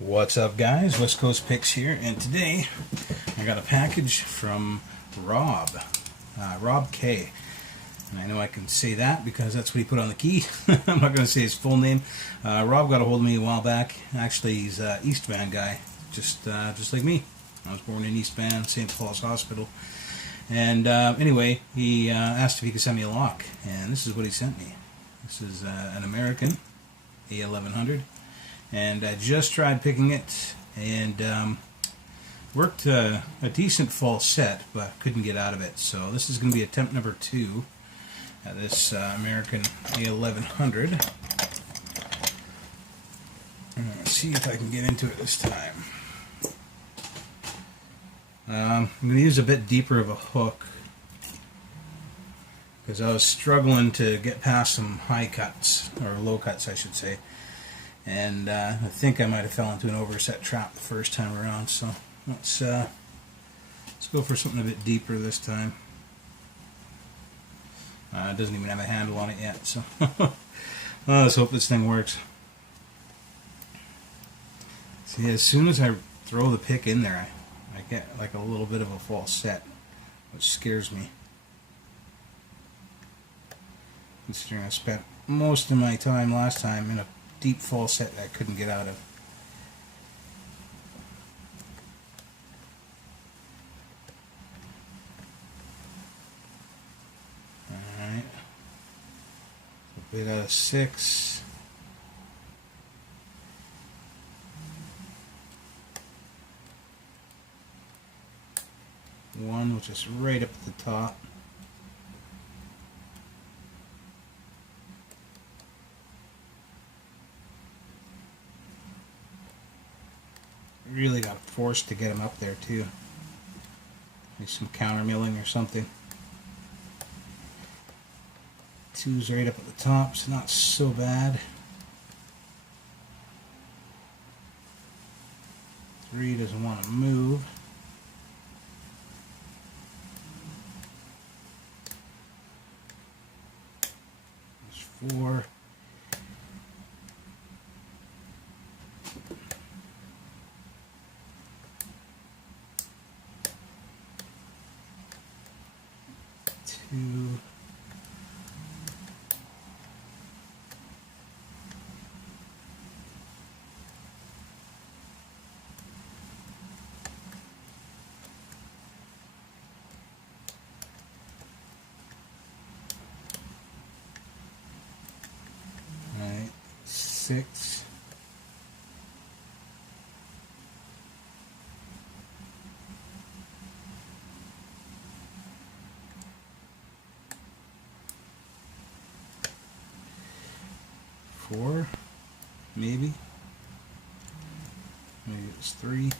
What's up, guys? West Coast Picks here, and today I got a package from Rob K. And I know I can say that because that's what he put on the key. I'm not going to say his full name. Rob got a hold of me a while back. Actually, he's an East Van guy, just like me. I was born in East Van, St. Paul's Hospital. And anyway, he asked if he could send me a lock, and this is what he sent me. This is an American A1100. And I just tried picking it, and worked a decent false set, but couldn't get out of it. So this is going to be attempt number 2 at this American A1100. Let's see if I can get into it this time. I'm going to use a bit deeper of a hook because I was struggling to get past some high cuts, or low cuts I should say. And I think I might have fell into an overset trap the first time around, so let's go for something a bit deeper this time. It doesn't even have a handle on it yet, so well, let's hope this thing works. See, as soon as I throw the pick in there, I get like a little bit of a false set, which scares me, considering I spent most of my time last time in a deep false set that I couldn't get out of. Alright. A bit out of 6. One, which is right up at the top. Really got forced to get him up there too. Maybe some counter milling or something. 2's right up at the top, so not so bad. 3 doesn't want to move. There's 4. Alright, 6. Four, maybe it's 3.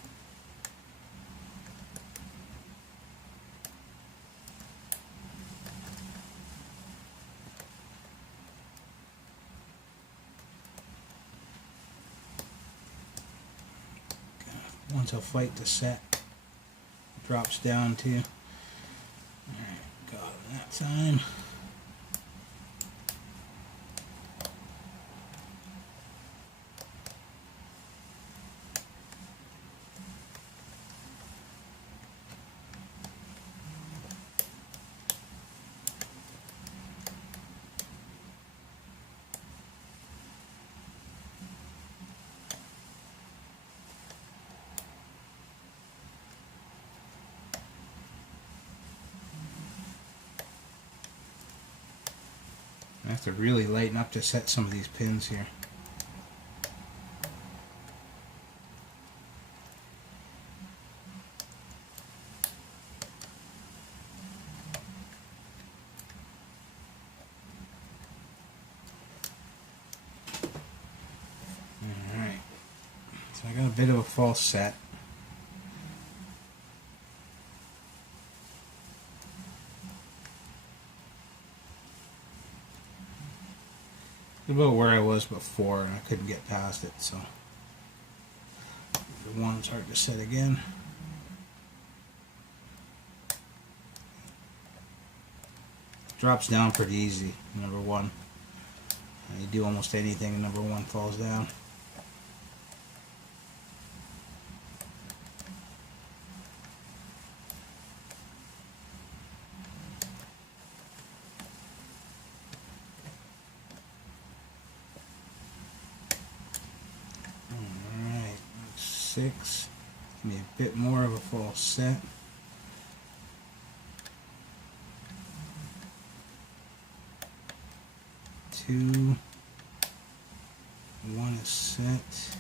Once I'll fight the set, it drops down too. Alright, got it that time. I have to really lighten up to set some of these pins here. Alright, so I got a bit of a false set. About where I was before, and I couldn't get past it, so the 1's hard to set again. Drops down pretty easy, number 1. You do almost anything and number 1 falls down. 6, maybe a bit more of a false set. Two, 1 is set.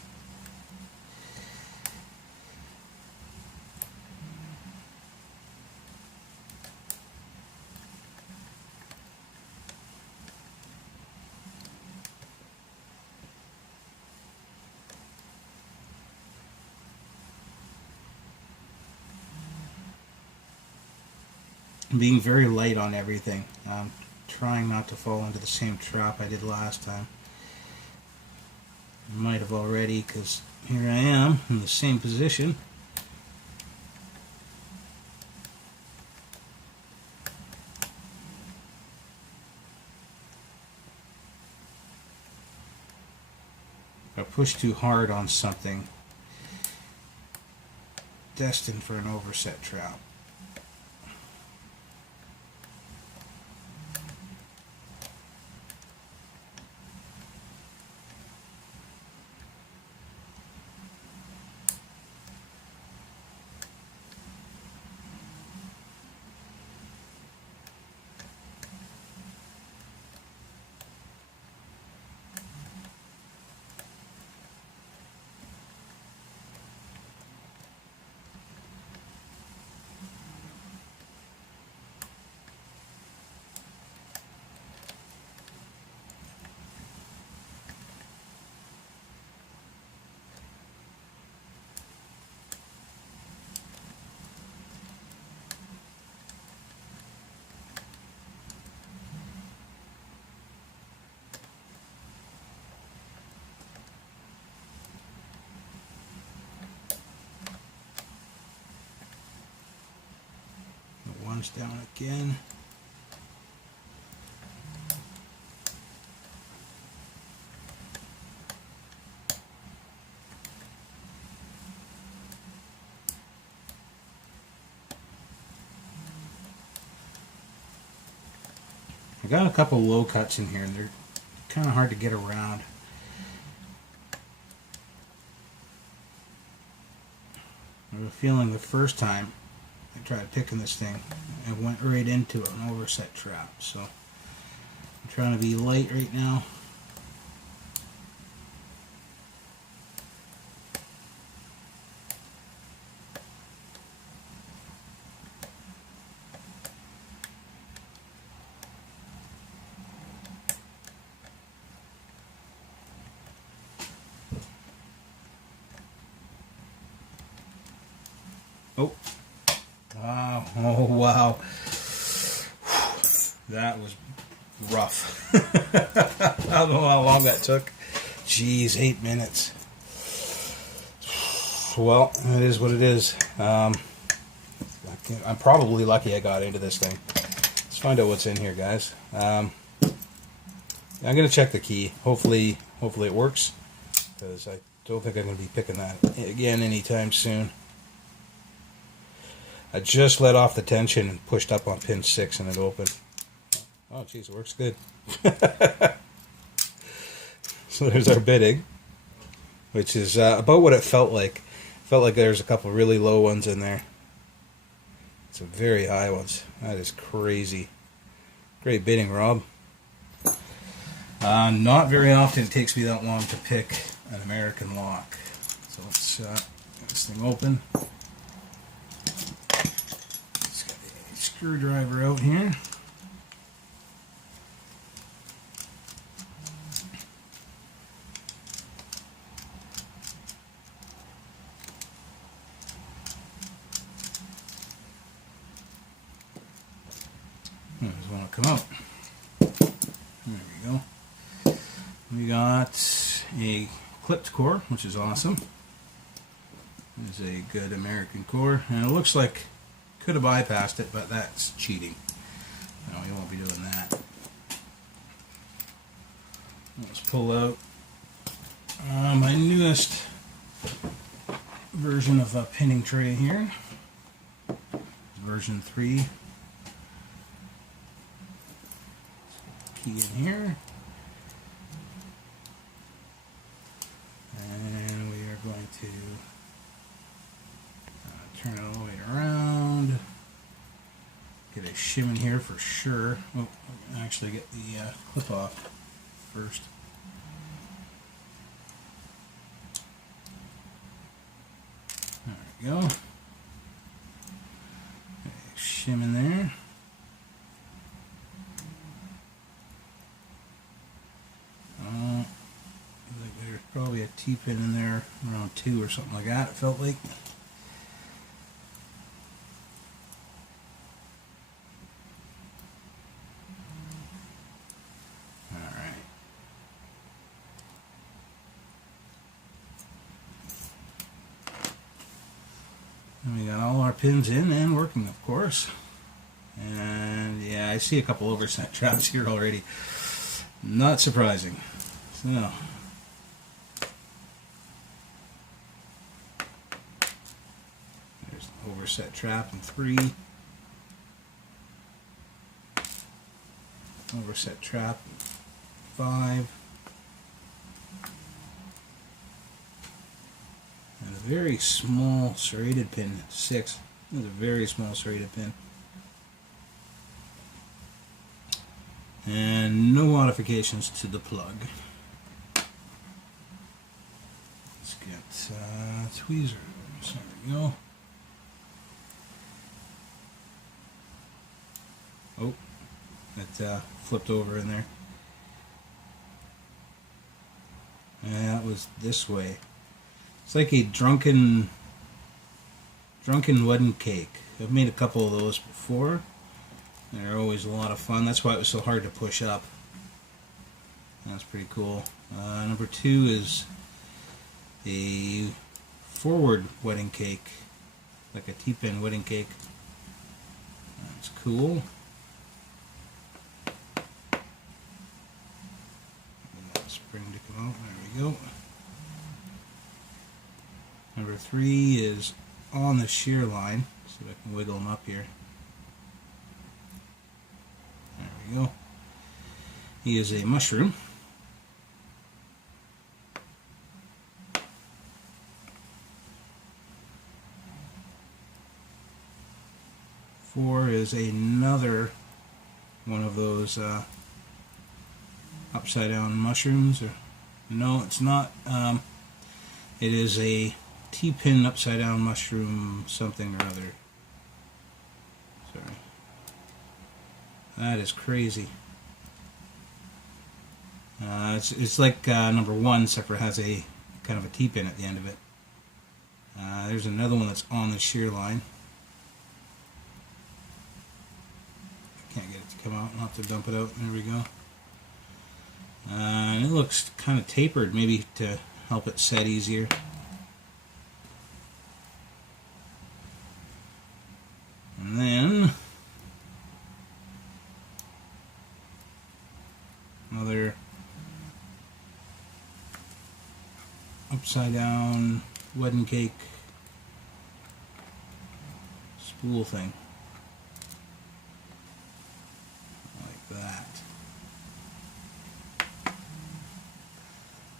I'm being very light on everything. I'm trying not to fall into the same trap I did last time. I might have already, because here I am in the same position. If I push too hard on something, destined for an overset trap. One's down again. I got a couple low cuts in here, and they're kind of hard to get around. I have a feeling the first time I tried picking this thing, I went right into an overset trap. So I'm trying to be light right now. Oh. Wow. Oh, wow. That was rough. I don't know how long that took. Jeez, 8 minutes. Well, it is what it is. I'm probably lucky I got into this thing. Let's find out what's in here, guys. I'm going to check the key. Hopefully it works, because I don't think I'm going to be picking that again anytime soon. I just let off the tension and pushed up on pin 6 and it opened. Oh, geez, it works good. So there's our bidding, which is about what it felt like. Felt like there's a couple really low ones in there. Some very high ones. That is crazy. Great bidding, Rob. Not very often it takes me that long to pick an American lock. So let's get this thing open. Let's get a screwdriver out here. Doesn't want to come out. There we go. We got a clipped core, which is awesome. It's a good American core, and it looks like could have bypassed it, but that's cheating. No, you won't be doing that. Let's pull out my newest version of a pinning tray here. Version 3. Key in here. And we are going to Turn it all the way around. Get a shim in here for sure. Oh, actually get the clip off first. There we go. Okay, shim in there. There's probably a T-pin in there around 2 or something like that, it felt like. Alright. And we got all our pins in and working, of course. And yeah, I see a couple overset traps here already. Not surprising. So, there's an overset trap in 3. Overset trap in 5. And a very small serrated pin, 6. This is a very small serrated pin. And no modifications to the plug. Let's get tweezers. There we go. Oh, that flipped over in there. And that was this way. It's like a drunken wedding cake. I've made a couple of those before. They're always a lot of fun. That's why it was so hard to push up. That's pretty cool. Number 2 is a forward wedding cake, like a T-pin wedding cake. That's cool. Get that spring to come out. There we go. Number 3 is on the shear line. See if I can wiggle them up here. There we go. He is a mushroom. Four is another one of those upside down mushrooms. Or no, it's not. It is a T-pin upside down mushroom something or other. Sorry. That is crazy. It's like number 1, except for it has a kind of a T-pin at the end of it. There's another one that's on the shear line. I can't get it to come out. I'll have to dump it out. There we go. And it looks kind of tapered, maybe to help it set easier. And then another upside down wedding cake spool thing. Like that.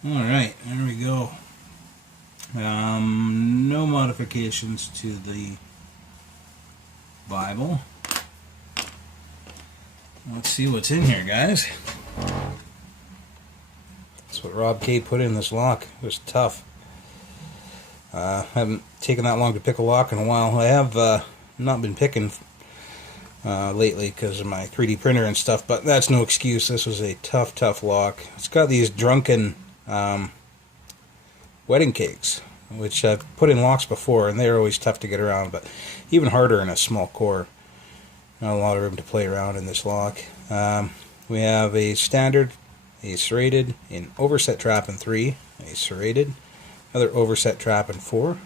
Alright, there we go. No modifications to the Bible. Let's see what's in here, guys. That's what Rob K put in this lock. It was tough. Haven't taken that long to pick a lock in a while. I have not been picking lately because of my 3D printer and stuff, but that's no excuse. This was a tough lock. It's got these drunken wedding cakes, which I've put in locks before, and they're always tough to get around, but even harder in a small core. Not a lot of room to play around in this lock. We have a standard, a serrated, an overset trap in 3, a serrated, another overset trap in 4,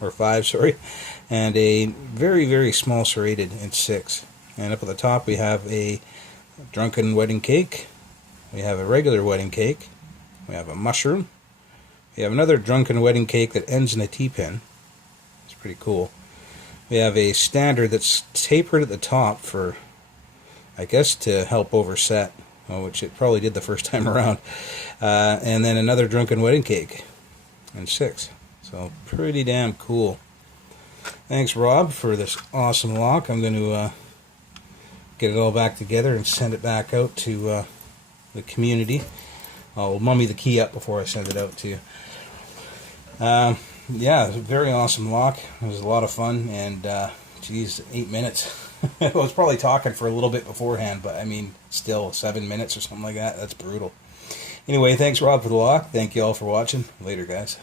or 5, sorry, and a very small serrated in 6. And up at the top we have a drunken wedding cake, we have a regular wedding cake, we have a mushroom, we have another drunken wedding cake that ends in a T-pin. It's pretty cool. We have a standard that's tapered at the top for, I guess, to help overset, which it probably did the first time around. And then another drunken wedding cake in 6. So pretty damn cool. Thanks, Rob, for this awesome lock. I'm going to get it all back together and send it back out to the community. I'll mummy the key up before I send it out to you. Yeah, it was a very awesome lock. It was a lot of fun, and geez, 8 minutes. I was probably talking for a little bit beforehand, but I mean, still 7 minutes or something like that. That's brutal. Anyway, thanks, Rob, for the lock. Thank you all for watching. Later, guys.